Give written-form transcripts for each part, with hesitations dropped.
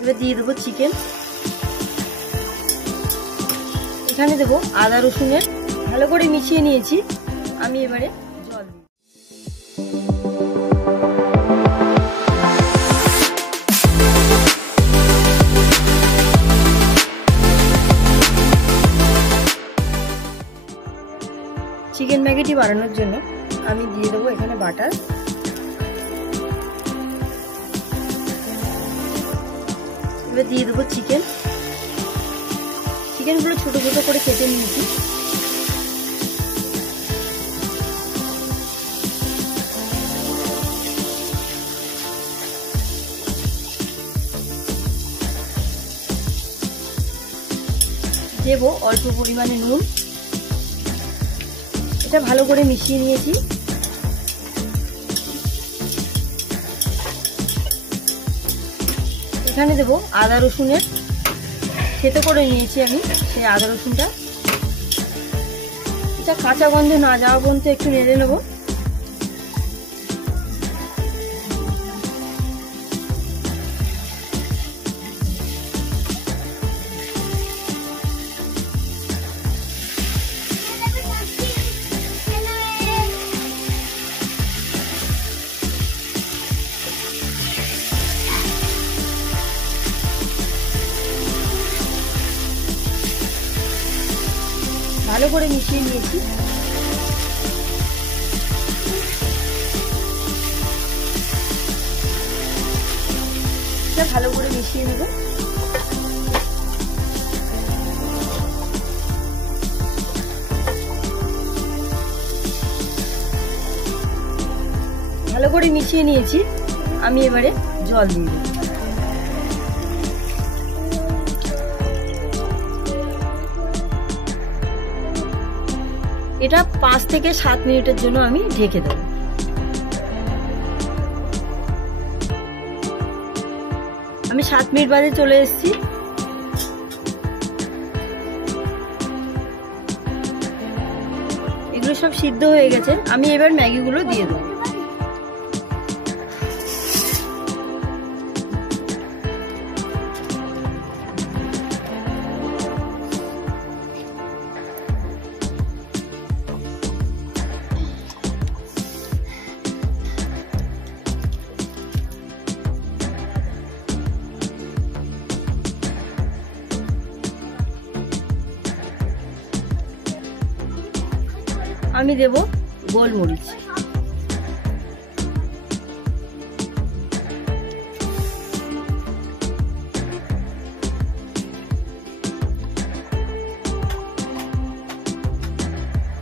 এবার দিয়ে দেবো চিকেন। এখানে দেবো আদা রসুনের, ভালো করে মিশিয়ে নিয়েছি। আমি এবারে জল দিই। চিকেন ম্যাগিটি বানানোর জন্য আমি দিয়ে দেবো এখানে বাটার, এবার দিয়ে দেবো চিকেনগুলো ছোট ছোট করে কেটে নিয়েছি। দেবো অল্প পরিমাণে নুন, এটা ভালো করে মিশিয়ে নিয়েছি। এখানে দেবো আদা রসুনের, থেতো করে নিয়েছি আমি সেই আদা রসুনটা। এটা কাঁচা গন্ধ না যাওয়া পর্যন্ত একটু নেড়ে নেবো। ভালো করে মিশিয়ে নিয়েছি। ভালো করে মিশিয়ে নেব। ভালো করে মিশিয়ে নিয়েছি। আমি এবারে জল দিয়ে দেব। এটা 5 থেকে 7 মিনিটের জন্য আমি ঢেকে দেব। আমি 7 মিনিট বাদে চলে এসেছি। এগুলো সব সিদ্ধ হয়ে গেছে। আমি এবার ম্যাগিগুলো দিয়ে দেব। আমি দেব গোলমরিচ,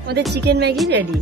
আমাদের চিকেন ম্যাগি রেডি।